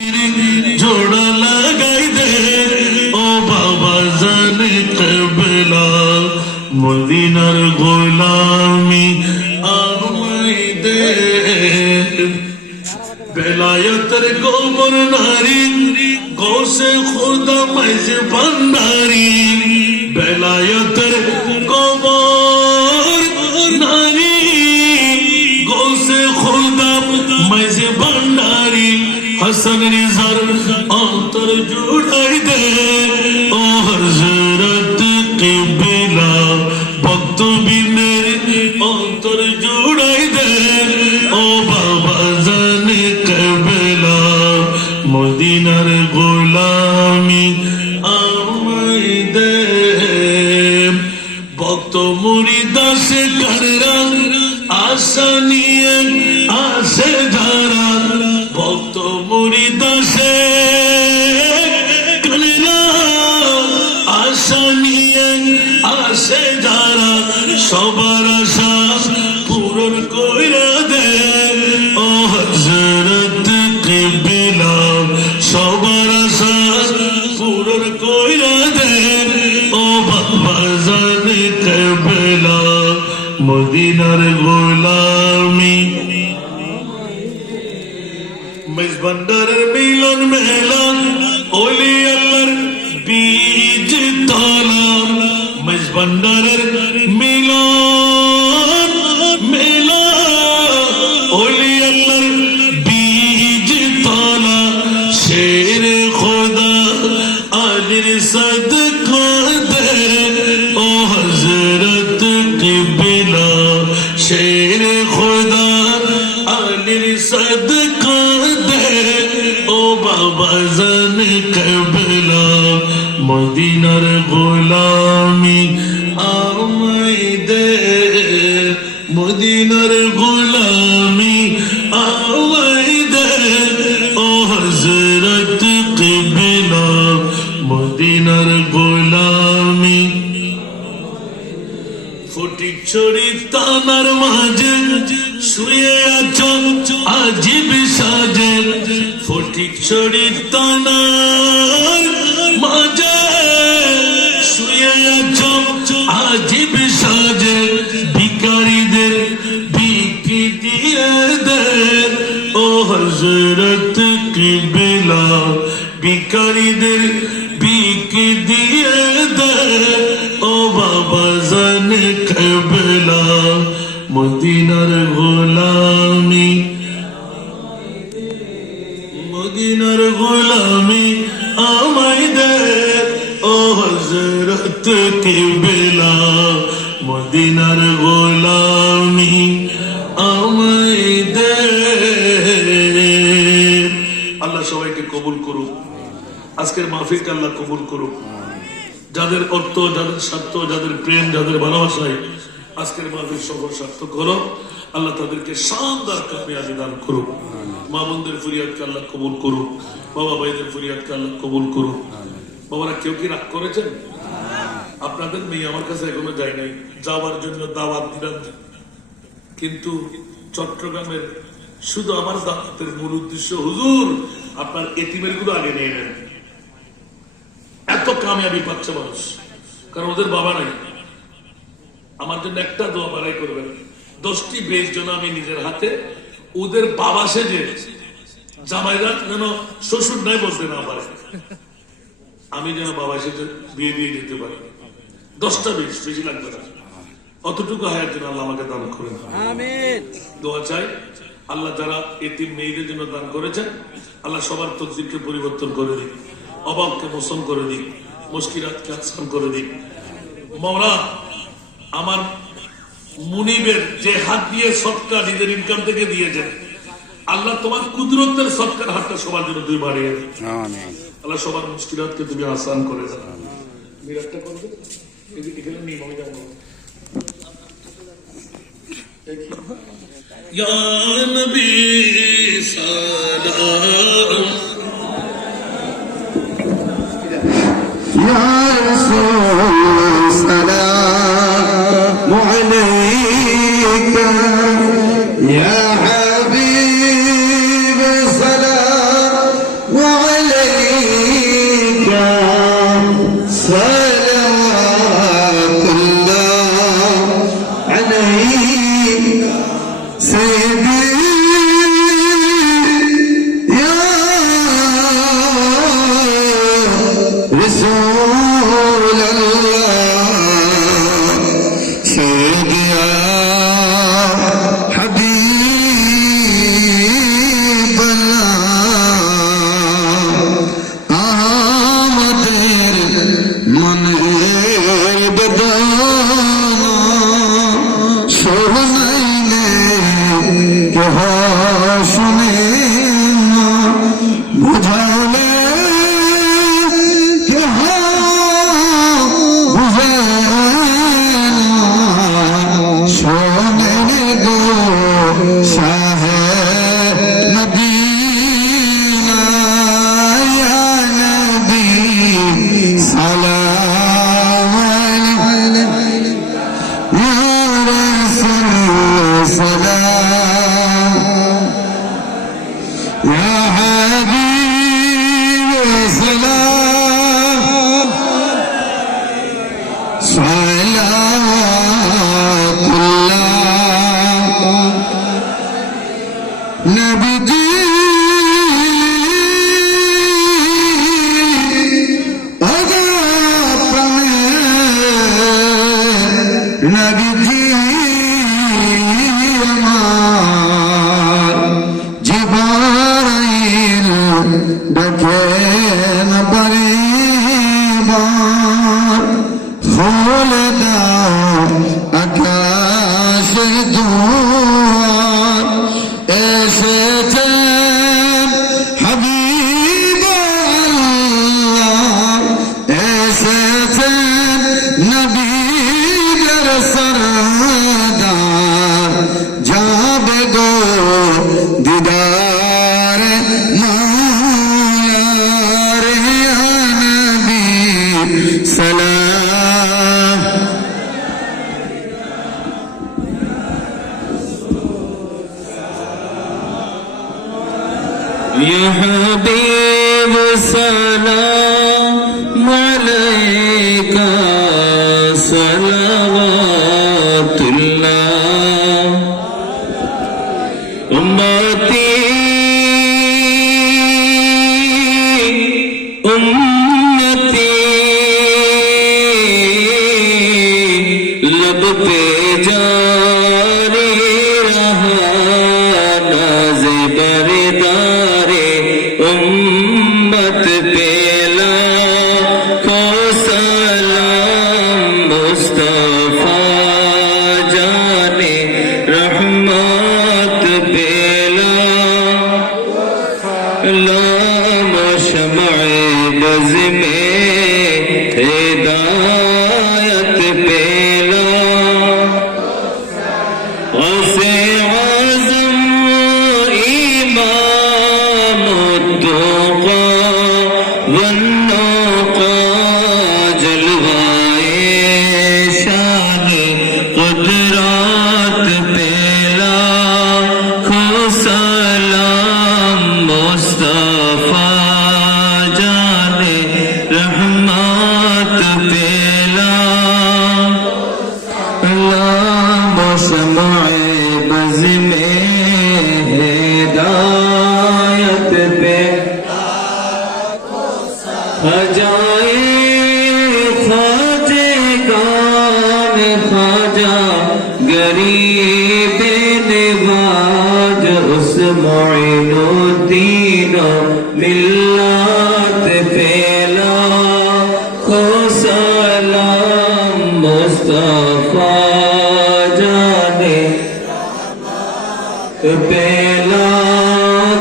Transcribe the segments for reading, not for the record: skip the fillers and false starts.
जोड़ा लगाई दे ओ बाबा जाने कबला मदीनार गोलामी आमाई दे बेलायतर गोबर नारी गौसे खुदा मज भंडारी बेलायतर गोबर नारी गौसे खुदा मज भंडारी हसन रिजर अंतर जुड़ाई दे ओ हजरत किबला भक्त बिनेर अंतर जुड़ाई दे ओ बाबा जाने कबला मदीनार गोलामी आमाई दे भक्त मुरीदा से कररा आशा निये आशे धारा भक्त मुरीदा से कररा आशा निये आशे धारा सबार आशा पूरन कइरा दे ओ हजरत किबला सबार आशा पूरन कइरा दे ओ बाबा जाने कबला मदीनार गोलामी मज भंडारेर मिलन मेला ओली अल्लाहर बीज तला मज भंडारेर मिलन मेला ओली अल्लाहर बीज तला शेर खुदा आलिर सदका दे ओ हजरत किबला शेर खुदा आलिर सदका ओ बाबा जाने कबला मदीनार गोलामी आमाई दे मदीनार गोलामी आमाई दे ओ हजरत किबला मदीनार गोलामी फटिक छड़ी तानार माঝে শুয়ে আছো আজিব সাজে ফটিক ছড়ি তানার মাঝে শুয়ে আছো আজিব সাজে ভিখারিদের ভিক্ষি দিয়ে দে ও হযরত কিবলা ভিখারিদের ভিক্ষি দিয়ে দে ও বাবা জানে কবলা মদিনার গোলামি মদিনার গোলামি আমায় দে ও হযরত কিবলা মদিনার গোলামি আমায় দে আল্লাহ সবাইকে কবুল করুক আজকের মাহফিলকে আল্লাহ কবুল করুক যাদের অর্থ যাদের স্বার্থ যাদের প্রেম যাদের ভালোবাসায় আজকের মাহফিল সফল সার্থক হলো আল্লাহ তাদেরকে শানদার কামিয়াবি দান করুক মা বোনদের ফরিয়াদকে আল্লাহ কবুল করুক বাবা ভাইদের ফরিয়াদকে আল্লাহ কবুল করুক বাবারা কেউ কি রাগ করেছেন আপনাদের মেয়ে আমার কাছে এখনো যায় নাই যাওয়ার জন্য দাওয়াত দিলাম কিন্তু চট্টগ্রামের শুধু আমার দাওয়াতের মূল উদ্দেশ্য হুজুর আপনার এতিমের গুলো আগে নিয়ে নেন এত কামিয়াবি পাচ্ছে মানুষ কারণ ওদের বাবা নাই আমার জন্য একটা দোয়া বাড়াই করবেন 10টি বেশ যেন আমি নিজের হাতে ওদের বাবা সেজে জামাইরা যেন শ্বশুর নাই বলতে না পারে আমি যেন বাবা সেজে বিয়ে দিয়ে যেতে পারি 10টা বেশ বেশি লাগবে না অতটুকু হায়াত যেন আল্লাহ আমাকে দান করেন আমিন দোয়া চাই আল্লাহ যারা এতিম মেয়েদের জন্য দান করেছেন আল্লাহ সবার তকদিরকে পরিবর্তন করে দিক অভাবকে মোচন করে দিক মুশকিলাতকে আসান করে দিক মাওলা আমার মুনিবের যে হাত দিয়ে সদকা নিজের ইনকাম থেকে দিয়েছেন আল্লাহ তোমার কুদরতের সদকার হাতটা সবার জন্য তুমি বাড়িয়ে দাও আমিন আল্লাহ সবার মুশকিলাতকে তুমি আসান করে দাও মিরাতটা করবে এখানে নিয়ে মনে যাবো ইয়া নবী সালাম ইয়া রাসূল সালাম আলাইকা ইয়া হাবিব সালাম صلوات الله عليه سيدي يا رسول الله سيدي يا حبيب الله আমাদের মনের বেদনা শোনাইলে কেহ শুনে না বুঝাইলে কেহ বুঝে না শোনেন গো শাহে মদিনা ইয়া নবী সালাম আলাইহি ইয়া রাসূল সালাম ইয়া হাবিব সালাম সালাতুল্লাহ নবীজি নবীজি আমার জিবরাইল ডাকেন বারবার খুলে দাও আকাশের দুয়ার এসেছেন হাবিব আল্লাহ এসেছেন নবীর সরদার যাবে গো দিদার মাওলার ইয়া নবী সালাম يا حبيب سلام عليك صلوات الله أمتي أمتي लब पे जारी रहा नाज़े बरदारे उम्मत पे लाखो सलाम मुस्तफा जाने रहमत पे लाम शमए बज़ में हिदायत पे وسع عزم إمام التقى والنقى جلوائے شان قدرات پیلا کھو سلام مصطفیٰ جانے رحمت پیلا شمع بز میں ہدایت پہ خجائے خواجے گان خواجہ غریب نواز اس معین الدین ملت پہ لاکھو سلام مصطفیٰ پہلا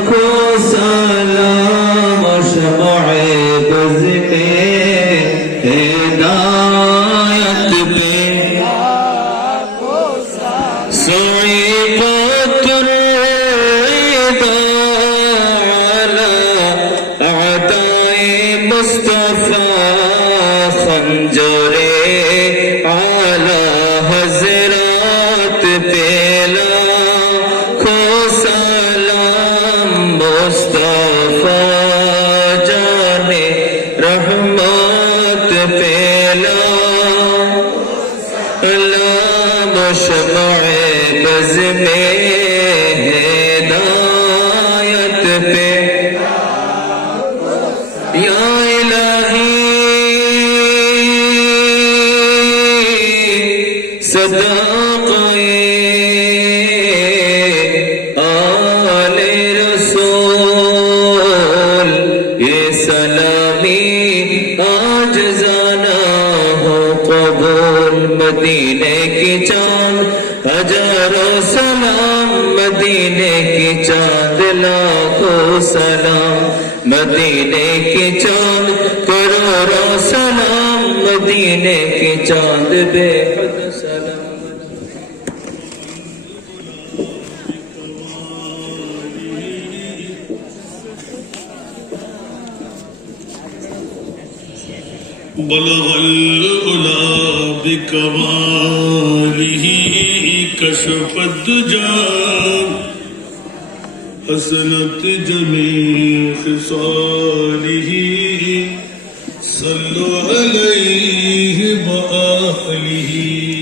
کو سلام شمع بز میں ہدایت پہ صعقت الرضا على أعداء مصطفى خنجر على حضرات پہلا مصطفیٰ جانے رحمت پہ आज जाना हो कबूल मदीने की चांद हजारों सलाम मदीने की चांद लाखों सलाम मदीने की चांद करोड़ों सलाम मदीने की चांद बेहद सलाम بلغ العلا بكماله كشف الدجى حسنت جميع خصاله صلوا عليه وآله